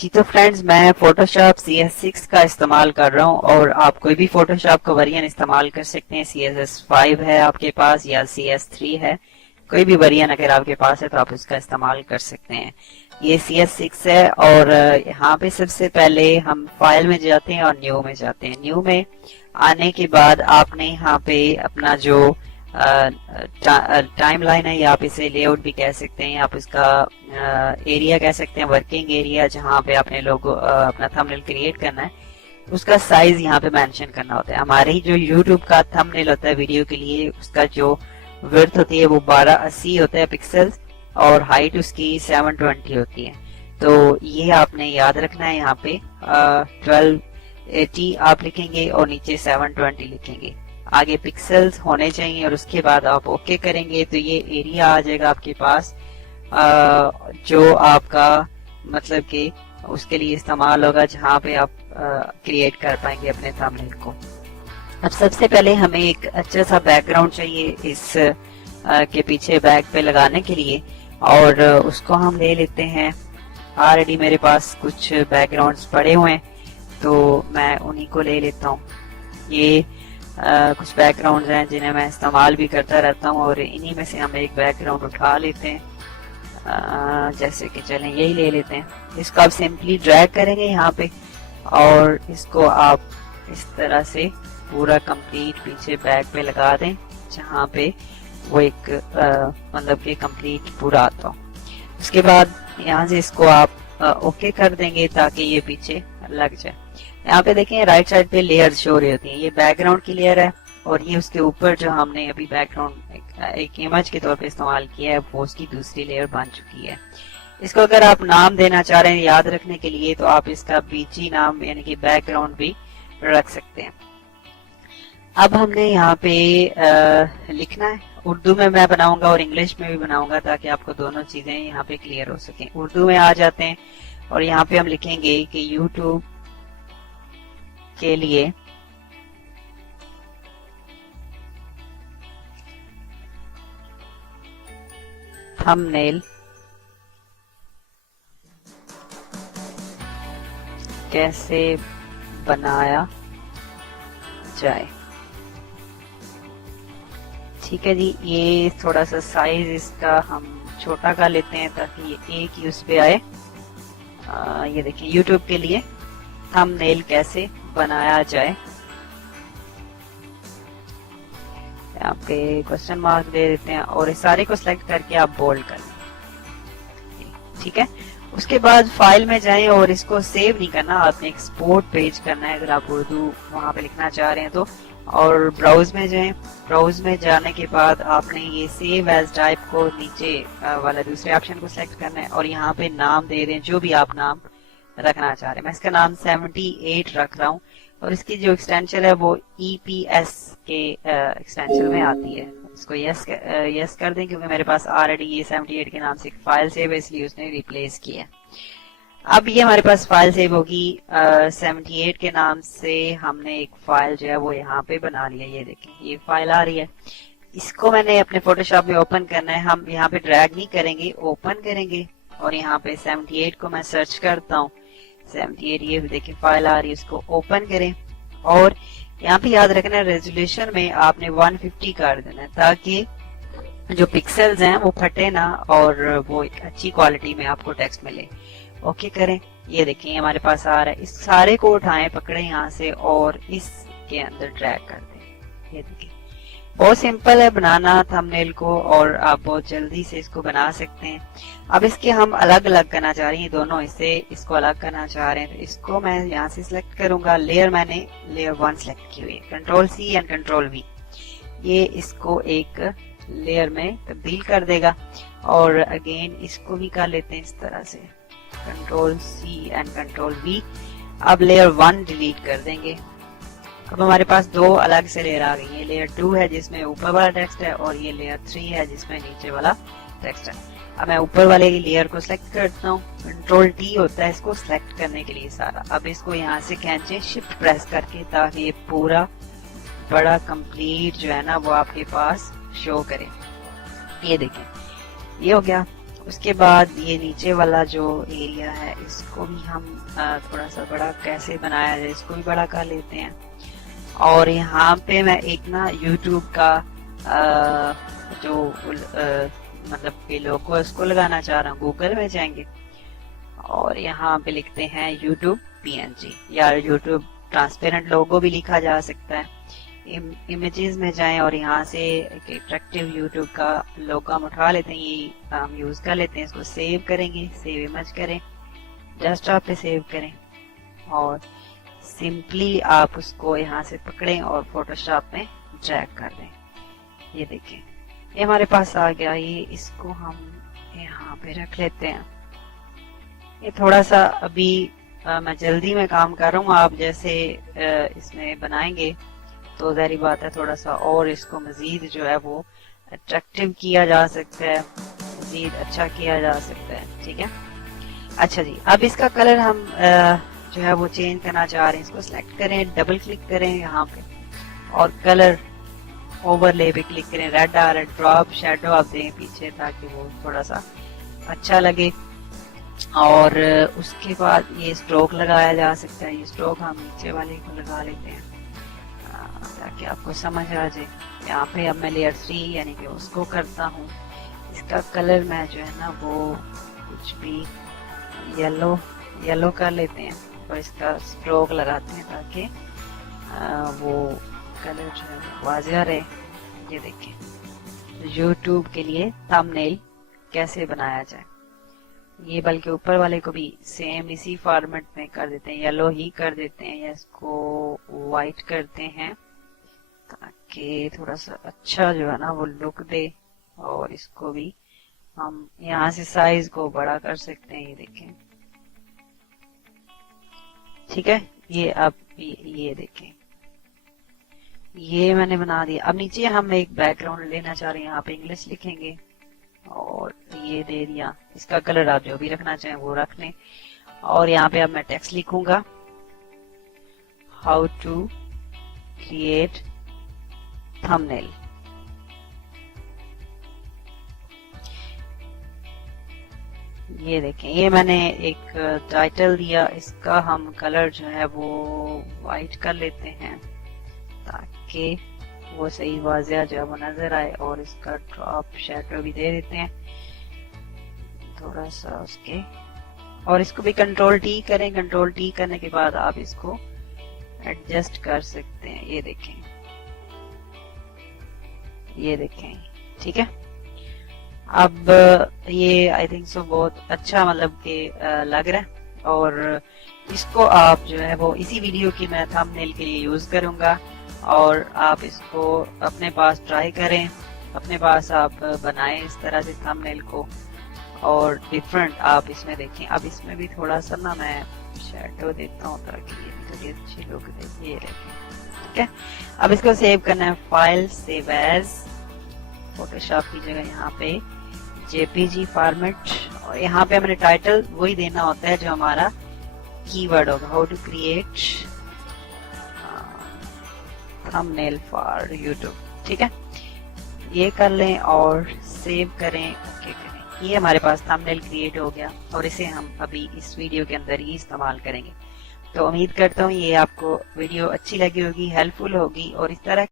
जी तो फ्रेंड्स, मैं Photoshop CS6 का इस्तेमाल कर रहा हूँ और आप कोई भी फोटोशॉप का वेरिएंट इस्तेमाल कर सकते हैं। CSS5 है आपके पास या CS3 है, कोई भी वेरिएंट अगर आपके पास है तो आप उसका इस्तेमाल कर सकते हैं। ये CS6 है और यहाँ पे सबसे पहले हम फाइल में जाते हैं और न्यू में जाते हैं। न्यू में आने के बाद आपने यहाँ पे अपना जो टाइम लाइन है या आप इसे लेआउट भी कह सकते हैं, आप इसका एरिया कह सकते हैं, वर्किंग एरिया जहाँ पे आपने लोगो अपना थंबनेल क्रिएट करना है, उसका साइज यहाँ पे मेंशन करना होता है। हमारे जो YouTube का थंबनेल होता है वीडियो के लिए, उसका जो विड्थ होती है वो 1280 होता है पिक्सल्स और हाइट उसकी 720 होती है। तो ये आपने याद रखना है। यहाँ पे 1280 आप लिखेंगे और नीचे 720 लिखेंगे, आगे पिक्सल्स होने चाहिए और उसके बाद आप ओके करेंगे तो ये एरिया आ जाएगा आपके पास जो आपका मतलब कि उसके लिए इस्तेमाल होगा, जहाँ पे आप क्रिएट कर पाएंगे अपने थंबनेल को। अब सबसे पहले हमें एक अच्छा सा बैकग्राउंड चाहिए इस के पीछे बैक पे लगाने के लिए और उसको हम ले लेते हैं। ऑलरेडी मेरे पास कुछ बैकग्राउंड्स पड़े हुए हैं तो मैं उन्हीं को ले लेता हूँ। ये कुछ बैकग्राउंड्स हैं जिन्हें मैं इस्तेमाल भी करता रहता हूँ और इन्हीं में से हम एक बैकग्राउंड उठा लेते हैं। जैसे कि चलें यही ले लेते हैं। इसको आप सिंपली ड्रैग करेंगे यहाँ पे और इसको आप इस तरह से पूरा कंप्लीट पीछे बैक पे लगा दें, जहाँ पे वो एक मतलब कि कंप्लीट पूरा आता हो। उसके बाद यहाँ से इसको आप ओके कर देंगे ताकि ये पीछे लग जाए। यहाँ पे देखें राइट साइड पे लेयर शो रही होती है, ये बैकग्राउंड की लेयर है और ये उसके ऊपर जो हमने अभी बैकग्राउंड एक इमेज के तौर पे इस्तेमाल किया है वो उसकी दूसरी लेयर बन चुकी है। इसको अगर आप नाम देना चाह रहे हैं याद रखने के लिए तो आप इसका BG नाम यानी कि बैकग्राउंड भी रख सकते हैं। अब हमने यहाँ पे लिखना है। उर्दू में मैं बनाऊंगा और इंग्लिश में भी बनाऊंगा ताकि आपको दोनों चीजें यहाँ पे क्लियर हो सके। उर्दू में आ जाते हैं और यहाँ पे हम लिखेंगे कि YouTube के लिए थंबनेल कैसे बनाया जाए। ठीक है जी, ये थोड़ा सा साइज इसका हम छोटा कर लेते हैं ताकि ये एक ही उस पे आए। ये देखिए YouTube के लिए थंबनेल कैसे बनाया जाए, यहाँ पे क्वेश्चन मार्क दे देते हैं और इस सारे को सिलेक्ट करके आप बोल्ड कर लें। ठीक है, उसके बाद फाइल में जाएं और इसको सेव नहीं करना, आपने एक्सपोर्ट पेज करना है अगर आप उर्दू वहां पे लिखना चाह रहे हैं तो। और ब्राउज में जाएं, ब्राउज में जाने के बाद आपने ये सेव एज टाइप को नीचे वाला दूसरे ऑप्शन को सिलेक्ट करना है और यहाँ पे नाम दे दें जो भी आप नाम रखना चाह रहे हैं। मैं इसका नाम 78 रख रहा हूँ और इसकी जो एक्सटेंशन है वो EPS के एक्सटेंशन में आती है। इसको यस कर दें क्योंकि मेरे पास ऑलरेडी ये 78 के नाम से एक फाइल सेव है, इसलिए उसने रिप्लेस किया। अब ये हमारे पास फाइल सेव होगी 78 के नाम से। हमने एक फाइल जो है वो यहाँ पे बना लिया, ये देखें ये फाइल आ रही है। इसको मैंने अपने फोटोशॉप में ओपन करना है। हम यहाँ पे ड्रैग नहीं करेंगे, ओपन करेंगे और यहाँ पे 78 को मैं सर्च करता हूँ। 78 ये देखिए फाइल आ रही है, उसको ओपन करें और यहाँ पे याद रखना रेजोल्यूशन में आपने 150 कर देना है ताकि जो पिक्सेल्स हैं वो फटे ना और वो एक अच्छी क्वालिटी में आपको टेक्स्ट मिले। ओके करें, ये देखिए हमारे पास आ रहा है। इस सारे को उठाएं, पकड़े यहाँ से और इसके अंदर ड्रैग कर दें। ये देखिए बहुत सिंपल है बनाना थंबनेल को और आप बहुत जल्दी से इसको बना सकते हैं। अब इसके हम अलग अलग करना चाह रहे हैं, दोनों इससे इसको अलग करना चाह रहे हैं तो इसको मैं यहाँ से सिलेक्ट करूंगा। लेयर मैंने लेयर 1 सिलेक्ट की हुई है, Ctrl+C एंड Ctrl+V, ये इसको एक लेयर में तब्दील कर देगा। और अगेन इसको भी कर लेते हैं इस तरह से, Ctrl+C एंड Ctrl+V। अब लेयर 1 डिलीट कर देंगे। अब हमारे पास दो अलग से लेयर आ गई है। लेयर 2 है जिसमें ऊपर वाला टेक्स्ट है और ये लेयर 3 है जिसमें नीचे वाला टेक्स्ट है। अब मैं ऊपर वाले लेयर को सिलेक्ट करता हूँ, Ctrl+T होता है इसको सिलेक्ट करने के लिए सारा। अब इसको यहाँ से खींचे शिफ्ट प्रेस करके ताकि ये पूरा बड़ा कंप्लीट जो है ना वो आपके पास शो करे। ये देखें ये हो गया। उसके बाद ये नीचे वाला जो एरिया है इसको भी हम थोड़ा सा बड़ा कैसे बनाया जाए इसको भी बड़ा कर लेते हैं। और यहाँ पे मैं एक ना YouTube का जो मतलब कि लोगो उसको लगाना चाह रहा हूँ। गूगल में जाएंगे और यहाँ पे लिखते हैं YouTube PNG या YouTube ट्रांसपेरेंट लोगो भी लिखा जा सकता है। इमेजेस में जाएं और यहाँ से एक अट्रैक्टिव YouTube का लोगो हम उठा लेते हैं, ये हम यूज कर लेते हैं। इसको सेव करेंगे, सेव इमेज करें, डेस्कटॉप पे सेव करें और सिंपली आप उसको यहाँ से पकड़ें और फोटोशॉप में ड्रैग कर दें। ये देखें ये हमारे पास आ गया। ये इसको हम यहाँ पे रख लेते हैं। ये थोड़ा सा अभी मैं जल्दी में काम कर रहा हूँ। आप जैसे इसमें बनाएंगे तो जाहिर बात है थोड़ा सा और इसको मजीद जो है वो अट्रैक्टिव किया जा सकता है, मजीद अच्छा किया जा सकता है। ठीक है, अच्छा जी, अब इसका कलर हम जो है वो चेंज करना चाह रहे हैं। इसको सिलेक्ट करें, डबल क्लिक करें यहाँ पे और कलर ओवरले पे क्लिक करें। रेड आ रहा है, ड्रॉप शैडो आप दें पीछे ताकि वो थोड़ा सा अच्छा लगे। और उसके बाद ये स्ट्रोक लगाया जा सकता है। ये स्ट्रोक हम नीचे वाले को लगा लेते हैं ताकि आपको समझ आ जाए। यहाँ पे अब मैं लेयर 3 यानी कि उसको करता हूँ। इसका कलर मैं जो है ना वो कुछ भी येलो कर लेते हैं और इसका स्ट्रोक लगाते हैं ताकि वो कलर जो है वाज़िह रहे। ये देखें YouTube के लिए थंबनेल कैसे बनाया जाए। ये बल्कि ऊपर वाले को भी सेम इसी फॉर्मेट में कर देते हैं, येलो ही कर देते हैं या इसको वाइट करते हैं ताकि थोड़ा सा अच्छा जो है ना वो लुक दे। और इसको भी हम यहाँ से साइज को बड़ा कर सकते हैं। ये देखें, ठीक है। ये अब ये देखें, ये मैंने बना दिया। अब नीचे हम एक बैकग्राउंड लेना चाह रहे हैं, यहाँ पे इंग्लिश लिखेंगे और ये दे दिया। इसका कलर आप जो भी रखना चाहें वो रख लें। और यहाँ पे अब मैं टेक्स्ट लिखूंगा, हाउ टू क्रिएट थंबनेल। ये देखें, ये मैंने एक टाइटल दिया। इसका हम कलर जो है वो वाइट कर लेते हैं ताकि वो सही वाज़िह जो है वो नजर आए। और इसका ड्रॉप शैडो भी दे देते हैं थोड़ा सा उसके। और इसको भी कंट्रोल टी करें। कंट्रोल टी करने के बाद आप इसको एडजस्ट कर सकते हैं। ये देखें, ये देखें, ठीक है। अब ये आई थिंक सो बहुत अच्छा मतलब कि लग रहा है। और इसको आप जो है वो इसी वीडियो की मैं थंबनेल के लिए यूज करूंगा और आप इसको अपने पास ट्राई करें, अपने पास आप बनाएं इस तरह से थंबनेल को और डिफरेंट आप इसमें देखें। अब इसमें भी थोड़ा सा ना मैं शैडो देता हूँ ताकि ये थोड़ी अच्छी लुक दे। ये देखें, ठीक है। अब इसको सेव करना है, फाइल सेव एज, फोटोशॉप की जगह यहाँ पे जेपीजी फॉर्मेट। और यहाँ पे हमें टाइटल वही देना होता है जो हमारा कीवर्ड होगा, how to create thumbnail for YouTube. ठीक है, ये कर लें और सेव करें, ओके करें। ये हमारे पास थंबनेल क्रिएट हो गया और इसे हम अभी इस वीडियो के अंदर ही इस्तेमाल करेंगे। तो उम्मीद करता हूँ ये आपको वीडियो अच्छी लगी होगी, हेल्पफुल होगी और इस तरह